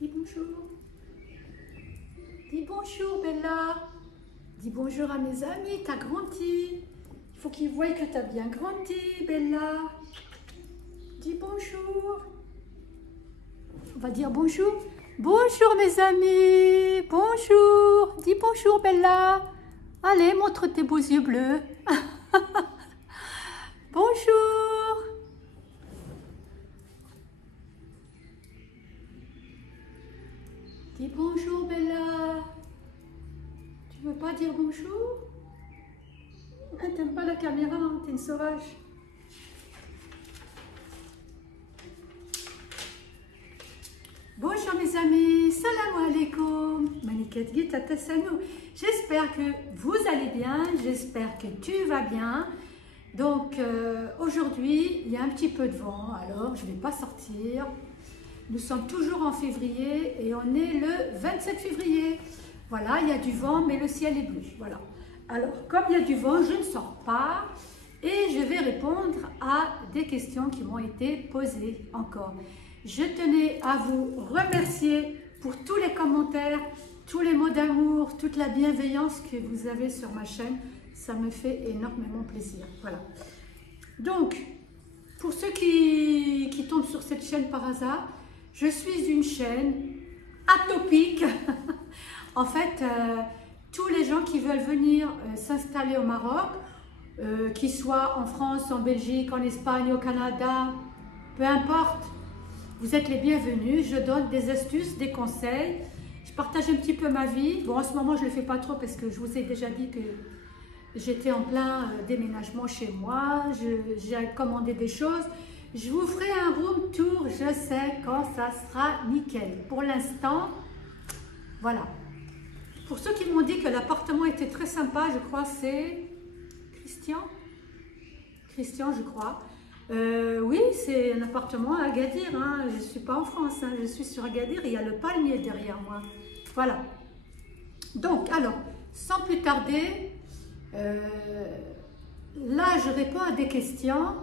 Dis bonjour. Dis bonjour, Bella. Dis bonjour à mes amis, t'as grandi. Il faut qu'ils voient que t'as bien grandi, Bella. Dis bonjour. On va dire bonjour. Bonjour, mes amis. Bonjour. Dis bonjour, Bella. Allez, montre tes beaux yeux bleus. Bonjour. Dis bonjour, Bella. Tu veux pas dire bonjour? Ah, t'aimes pas la caméra, hein? T'es une sauvage. Bonjour mes amis, salam alaikum, Maniket Git Atasanou. J'espère que vous allez bien, j'espère que tu vas bien. Donc aujourd'hui, il y a un petit peu de vent, alors je ne vais pas sortir. Nous sommes toujours en février et on est le 27 février. Voilà, il y a du vent, mais le ciel est bleu. Voilà. Alors, comme il y a du vent, je ne sors pas et je vais répondre à des questions qui m'ont été posées encore. Je tenais à vous remercier pour tous les commentaires, tous les mots d'amour, toute la bienveillance que vous avez sur ma chaîne. Ça me fait énormément plaisir. Voilà. Donc, pour ceux qui tombent sur cette chaîne par hasard, je suis une chaîne atopique. En fait, tous les gens qui veulent venir s'installer au Maroc, qu'ils soient en France, en Belgique, en Espagne, au Canada, peu importe, vous êtes les bienvenus. Je donne des astuces, des conseils. Je partage un petit peu ma vie. Bon, en ce moment, je ne le fais pas trop parce que je vous ai déjà dit que j'étais en plein déménagement chez moi. J'ai commandé des choses. Je vous ferai un room tour, je sais, quand ça sera nickel. Pour l'instant, voilà. Pour ceux qui m'ont dit que l'appartement était très sympa, je crois c'est Christian. Christian, je crois. Oui, c'est un appartement à Agadir. Hein. Je ne suis pas en France, hein. Je suis sur Agadir. Il y a le palmier derrière moi. Voilà. Donc, alors, sans plus tarder, là, je réponds à des questions.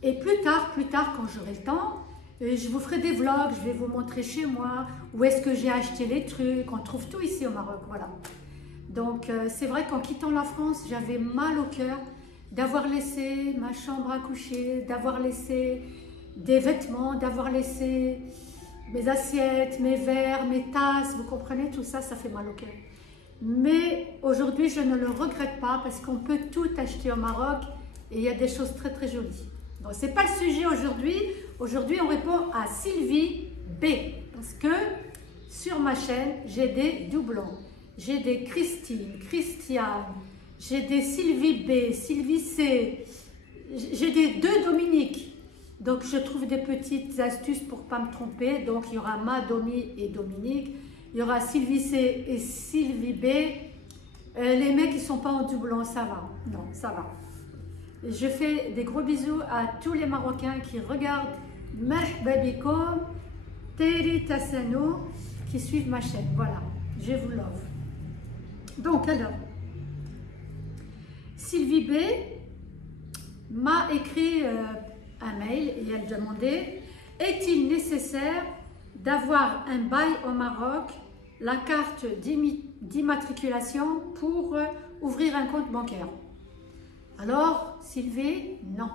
Et plus tard, quand j'aurai le temps, je vous ferai des vlogs, je vais vous montrer chez moi, où est-ce que j'ai acheté les trucs, on trouve tout ici au Maroc, voilà. Donc c'est vrai qu'en quittant la France, j'avais mal au cœur d'avoir laissé ma chambre à coucher, d'avoir laissé des vêtements, d'avoir laissé mes assiettes, mes verres, mes tasses, vous comprenez, tout ça, ça fait mal au cœur. Mais aujourd'hui, je ne le regrette pas parce qu'on peut tout acheter au Maroc et il y a des choses très très jolies. Donc, ce n'est pas le sujet aujourd'hui. Aujourd'hui, on répond à Sylvie B. Parce que sur ma chaîne, j'ai des doublons. J'ai des Christine, Christiane, j'ai des Sylvie B, Sylvie C. J'ai des deux Dominique. Donc, je trouve des petites astuces pour ne pas me tromper. Donc, il y aura ma Domi et Dominique. Il y aura Sylvie C et Sylvie B. Les mecs, ils ne sont pas en doublon, ça va. Non, ça va. Je fais des gros bisous à tous les Marocains qui regardent Merhba Bikoum, Teri Tassano, qui suivent ma chaîne. Voilà, je vous love. Donc alors, Sylvie B m'a écrit un mail et elle demandait: est-il nécessaire d'avoir un bail au Maroc, la carte d'immatriculation pour ouvrir un compte bancaire? Alors, Sylvie, non.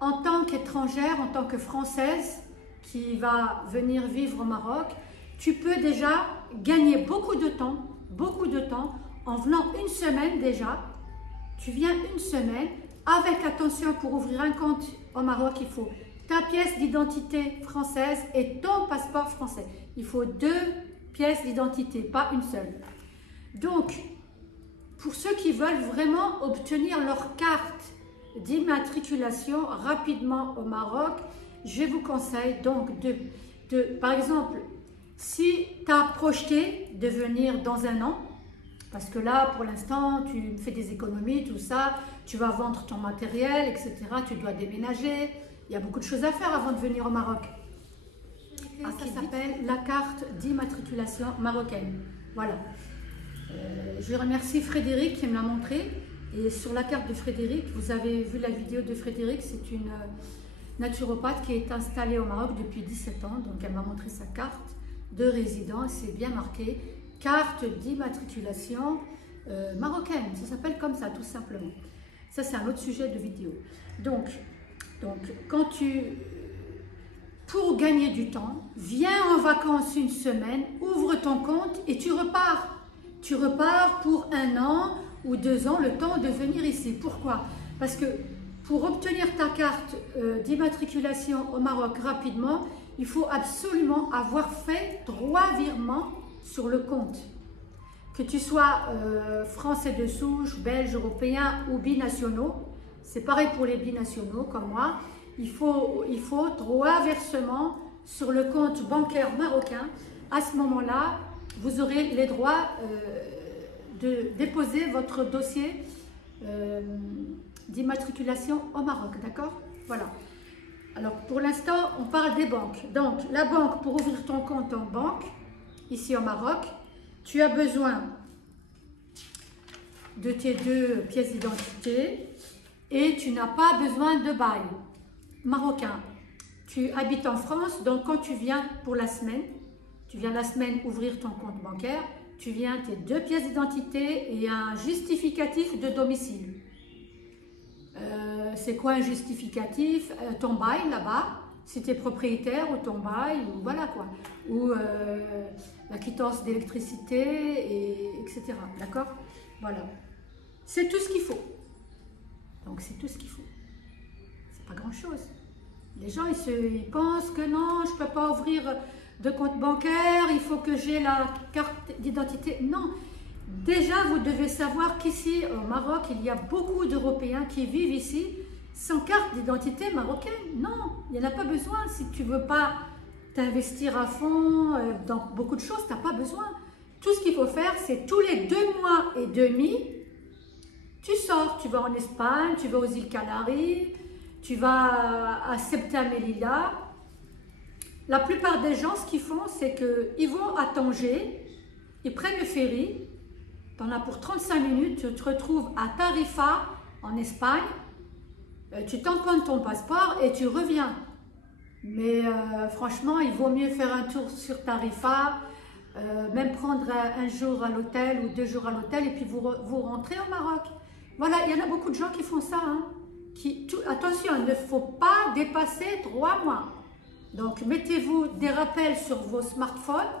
En tant qu'étrangère, en tant que Française qui va venir vivre au Maroc, tu peux déjà gagner beaucoup de temps en venant une semaine déjà. Tu viens une semaine avec, attention, pour ouvrir un compte au Maroc, il faut ta pièce d'identité française et ton passeport français. Il faut 2 pièces d'identité, pas une seule. Donc, pour ceux qui veulent vraiment obtenir leur carte d'immatriculation rapidement au Maroc, je vous conseille donc par exemple, si tu as projeté de venir dans un an, parce que là, pour l'instant, tu fais des économies, tout ça, tu vas vendre ton matériel, etc., tu dois déménager, il y a beaucoup de choses à faire avant de venir au Maroc. Ça s'appelle la carte d'immatriculation marocaine. Voilà. Je remercie Frédéric qui me l'a montré. Et sur la carte de Frédéric, vous avez vu la vidéo de Frédéric, c'est naturopathe qui est installée au Maroc depuis 17 ans. Donc elle m'a montré sa carte de résident, c'est bien marqué, carte d'immatriculation marocaine, ça s'appelle comme ça tout simplement. Ça c'est un autre sujet de vidéo. Donc quand pour gagner du temps, viens en vacances une semaine, ouvre ton compte et tu repars. Tu repars pour 1 an ou 2 ans, le temps de venir ici. Pourquoi? Parce que pour obtenir ta carte d'immatriculation au Maroc rapidement, il faut absolument avoir fait 3 virements sur le compte. Que tu sois français de souche, belge, européen ou binationaux, c'est pareil pour les binationaux comme moi, il faut 3 versements sur le compte bancaire marocain. À ce moment-là, vous aurez les droits de déposer votre dossier d'immatriculation au Maroc, d'accord? Voilà. Alors, pour l'instant, on parle des banques. Donc, la banque, pour ouvrir ton compte en banque, ici au Maroc, tu as besoin de tes 2 pièces d'identité et tu n'as pas besoin de bail marocain. Tu habites en France, donc quand tu viens pour la semaine, tu viens la semaine ouvrir ton compte bancaire, tu viens tes 2 pièces d'identité et un justificatif de domicile. C'est quoi un justificatif? Ton bail là-bas, si tu es propriétaire ou ton bail, ou voilà quoi. Ou la quittance d'électricité, etc. D'accord? Voilà. C'est tout ce qu'il faut. Donc c'est tout ce qu'il faut. C'est pas grand-chose. Les gens, ils pensent que non, je ne peux pas ouvrir de compte bancaire, il faut que j'ai la carte d'identité. Non. Déjà, vous devez savoir qu'ici, au Maroc, il y a beaucoup d'Européens qui vivent ici sans carte d'identité marocaine. Non, il n'y en a pas besoin. Si tu ne veux pas t'investir à fond dans beaucoup de choses, tu n'as pas besoin. Tout ce qu'il faut faire, c'est tous les 2 mois et demi, tu sors. Tu vas en Espagne, tu vas aux îles Canaries, tu vas à Ceuta Melilla. La plupart des gens, ce qu'ils font, c'est qu'ils vont à Tanger, ils prennent le ferry. Tu en as pour 35 minutes, tu te retrouves à Tarifa, en Espagne, tu tamponnes ton passeport et tu reviens. Mais franchement, il vaut mieux faire un tour sur Tarifa, même prendre un jour à l'hôtel ou 2 jours à l'hôtel et puis vous rentrez au Maroc. Voilà, il y en a beaucoup de gens qui font ça. Hein, attention, il ne faut pas dépasser 3 mois. Donc, mettez-vous des rappels sur vos smartphones.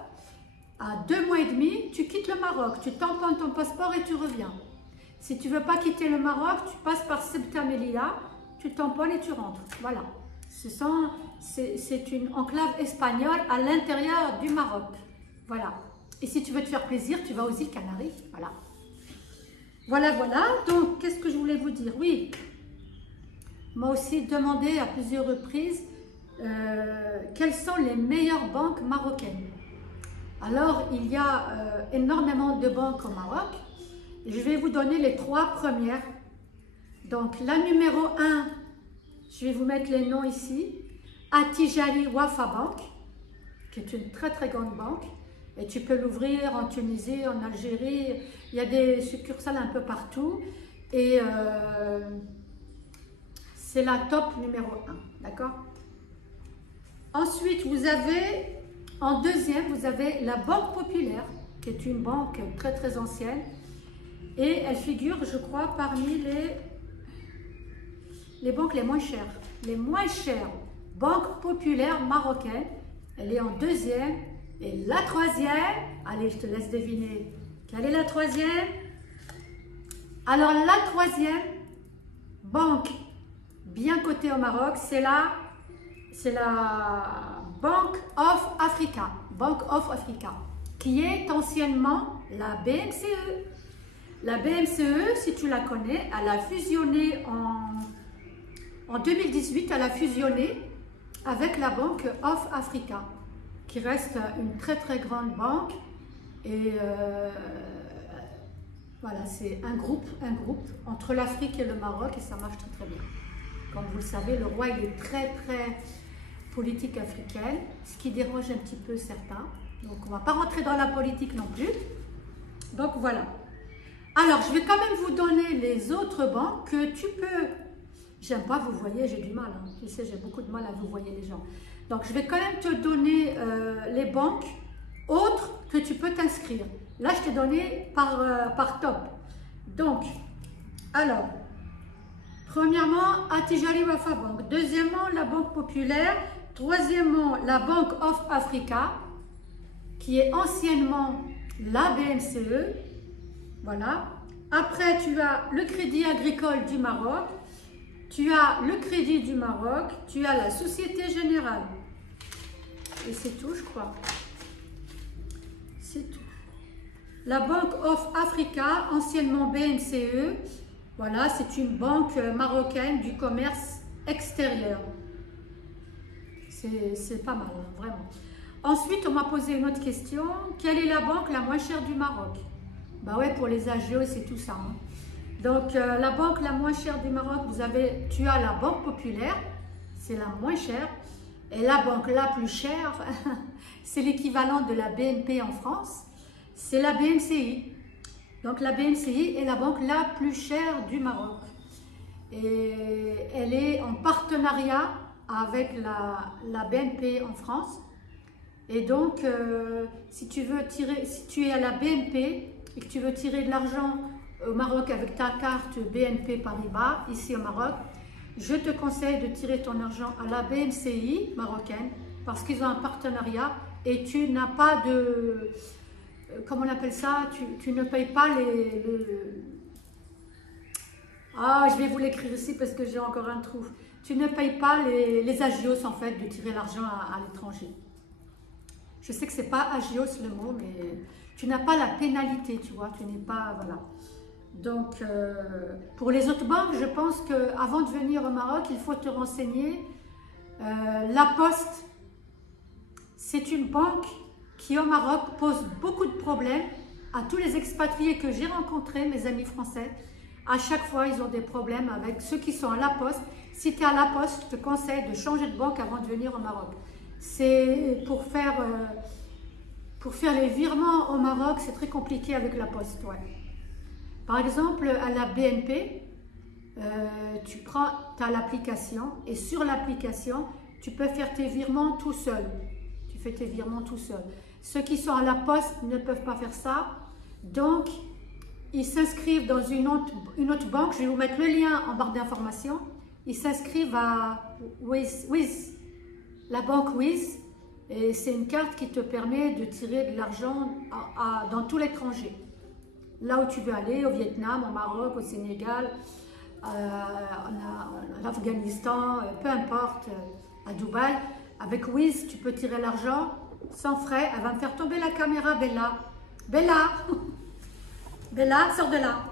À 2 mois et demi, tu quittes le Maroc, tu tamponnes ton passeport et tu reviens. Si tu ne veux pas quitter le Maroc, tu passes par Ceuta Melilla, tu tamponnes et tu rentres. Voilà. C'est une enclave espagnole à l'intérieur du Maroc. Voilà. Et si tu veux te faire plaisir, tu vas aux îles Canaries. Voilà. Voilà. Donc, qu'est-ce que je voulais vous dire? Oui, m'a aussi demandé à plusieurs reprises quelles sont les meilleures banques marocaines. Alors, il y a énormément de banques au Maroc. Je vais vous donner les 3 premières. Donc, la numéro 1, je vais vous mettre les noms ici. Attijari Wafa Bank, qui est une très très grande banque. Et tu peux l'ouvrir en Tunisie, en Algérie. Il y a des succursales un peu partout. Et c'est la top numéro 1. D'accord? Ensuite, vous avez... En deuxième, vous avez la Banque Populaire, qui est une banque très très ancienne. Et elle figure, je crois, parmi les banques les moins chères. Les moins chères. Banque Populaire marocaine. Elle est en deuxième. Et la troisième, allez, je te laisse deviner. Quelle est la troisième? Alors, la troisième banque bien cotée au Maroc, c'est la Bank of Africa, qui est anciennement la BMCE. La BMCE, si tu la connais, elle a fusionné en 2018, elle a fusionné avec la Bank of Africa, qui reste une très très grande banque. Et voilà, c'est un groupe entre l'Afrique et le Maroc, et ça marche très très bien. Comme vous le savez, le roi il est très très politique africaine, ce qui dérange un petit peu certains. Donc on ne va pas rentrer dans la politique non plus. Donc voilà. Alors je vais quand même vous donner les autres banques que tu peux. J'aime pas vous voyez, j'ai du mal. Hein. Tu sais, j'ai beaucoup de mal à vous voyez les gens. Donc, je vais quand même te donner les banques autres que tu peux t'inscrire. Là, je t'ai donné par top. Donc, alors, premièrement, Attijari Wafa Bank. Deuxièmement, la Banque Populaire. Troisièmement, la Bank of Africa, qui est anciennement la BNCE. Voilà. Après, tu as le Crédit Agricole du Maroc. Tu as le Crédit du Maroc. Tu as la Société Générale. Et c'est tout, je crois. C'est tout. La Bank of Africa, anciennement BNCE. Voilà, c'est une banque marocaine du commerce extérieur. C'est pas mal, hein, vraiment. Ensuite, on m'a posé une autre question. Quelle est la banque la moins chère du Maroc? Bah ouais, pour les agios, c'est tout ça. Hein. Donc, la banque la moins chère du Maroc, tu as la Banque Populaire, c'est la moins chère. Et la banque la plus chère, c'est l'équivalent de la BNP en France, c'est la BMCI. Donc, la BMCI est la banque la plus chère du Maroc. Et elle est en partenariat avec la BNP en France. Et donc, si tu es à la BNP et que tu veux tirer de l'argent au Maroc avec ta carte BNP Paribas, ici au Maroc, je te conseille de tirer ton argent à la BMCI marocaine parce qu'ils ont un partenariat et tu n'as pas de... Comment on appelle ça? Tu ne payes pas Ah, je vais vous l'écrire ici parce que j'ai encore un trou. Tu ne payes pas les agios en fait de tirer l'argent à l'étranger. Je sais que c'est pas agios le mot, mais tu n'as pas la pénalité, tu vois, tu n'es pas, voilà. Donc, pour les autres banques, je pense qu'avant de venir au Maroc, il faut te renseigner. La Poste, c'est une banque qui au Maroc pose beaucoup de problèmes à tous les expatriés que j'ai rencontrés, mes amis français. À chaque fois, ils ont des problèmes avec ceux qui sont à la Poste. Si tu es à la Poste, je te conseille de changer de banque avant de venir au Maroc. C'est pour faire les virements au Maroc, c'est très compliqué avec la Poste. Ouais. Par exemple, à la BNP, tu as l'application et sur l'application, tu peux faire tes virements tout seul. Tu fais tes virements tout seul. Ceux qui sont à la Poste ne peuvent pas faire ça. Donc, ils s'inscrivent dans une autre banque. Je vais vous mettre le lien en barre d'informations. Ils s'inscrivent à Wiz, la banque Wiz. Et c'est une carte qui te permet de tirer de l'argent dans tout l'étranger. Là où tu veux aller, au Vietnam, au Maroc, au Sénégal, en Afghanistan, peu importe, à Dubaï. Avec Wiz, tu peux tirer l'argent sans frais. Elle va me faire tomber la caméra, Bella. Bella Bella, sors de là.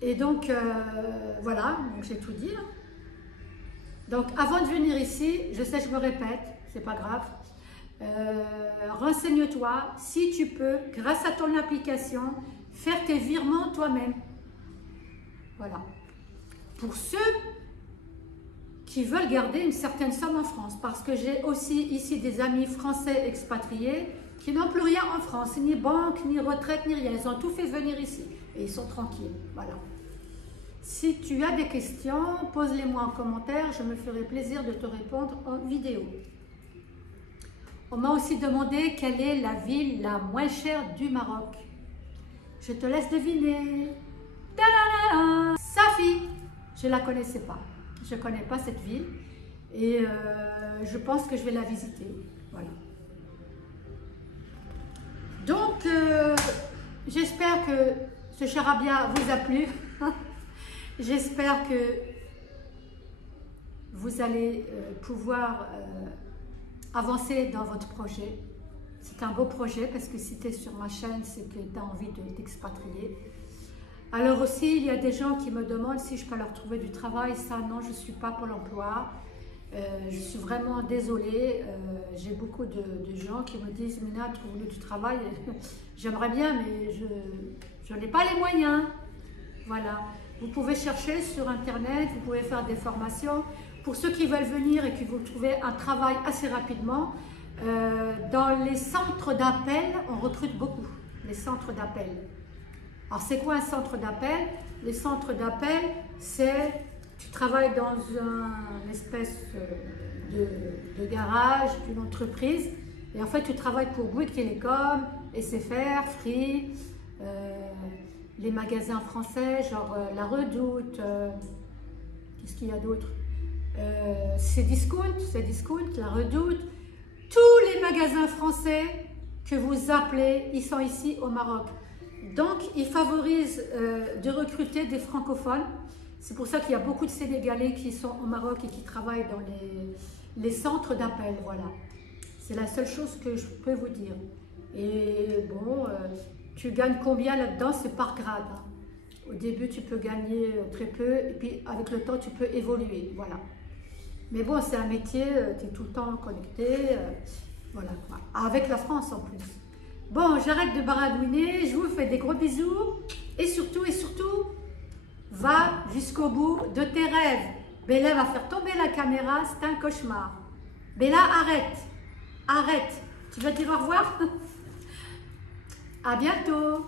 Et donc, voilà, j'ai tout dit. Là. Donc, avant de venir ici, je sais, je me répète, c'est pas grave. Renseigne-toi, si tu peux, grâce à ton application, faire tes virements toi-même. Voilà. Pour ceux qui veulent garder une certaine somme en France, parce que j'ai aussi ici des amis français expatriés qui n'ont plus rien en France, ni banque, ni retraite, ni rien. Ils ont tout fait venir ici et ils sont tranquilles. Voilà. Si tu as des questions, pose-les-moi en commentaire, je me ferai plaisir de te répondre en vidéo. On m'a aussi demandé quelle est la ville la moins chère du Maroc. Je te laisse deviner. Ta-da-da-da. Safi, je ne la connaissais pas. Je ne connais pas cette ville et je pense que je vais la visiter. Voilà. Donc, j'espère que ce charabia vous a plu. J'espère que vous allez pouvoir avancer dans votre projet. C'est un beau projet parce que si tu es sur ma chaîne, c'est que tu as envie de t'expatrier. Alors aussi, il y a des gens qui me demandent si je peux leur trouver du travail. Ça, non, je ne suis pas Pôle emploi. Je suis vraiment désolée. J'ai beaucoup de gens qui me disent « Mina, trouve-nous du travail. » J'aimerais bien, mais je n'ai pas les moyens. Voilà. Vous pouvez chercher sur Internet, vous pouvez faire des formations. Pour ceux qui veulent venir et qui veulent trouver un travail assez rapidement, dans les centres d'appel, on recrute beaucoup. Les centres d'appel. Alors, c'est quoi un centre d'appel? Les centres d'appel, c'est, tu travailles dans une espèce de garage, d'une entreprise, et en fait, tu travailles pour Bouygues Télécom, SFR, Free, les magasins français, genre La Redoute, qu'est-ce qu'il y a d'autre? C'est Discount, La Redoute. Tous les magasins français que vous appelez, ils sont ici au Maroc. Donc, ils favorisent de recruter des francophones. C'est pour ça qu'il y a beaucoup de Sénégalais qui sont au Maroc et qui travaillent dans les centres d'appel. Voilà. C'est la seule chose que je peux vous dire. Et bon, tu gagnes combien là-dedans? C'est par grade. Hein. Au début, tu peux gagner très peu. Et puis, avec le temps, tu peux évoluer. Voilà. Mais bon, c'est un métier, tu es tout le temps connecté. Voilà. Avec la France en plus. Bon, j'arrête de baragouiner, je vous fais des gros bisous et surtout, va jusqu'au bout de tes rêves. Bella va faire tomber la caméra, c'est un cauchemar. Bella, arrête, tu vas dire au revoir. À bientôt.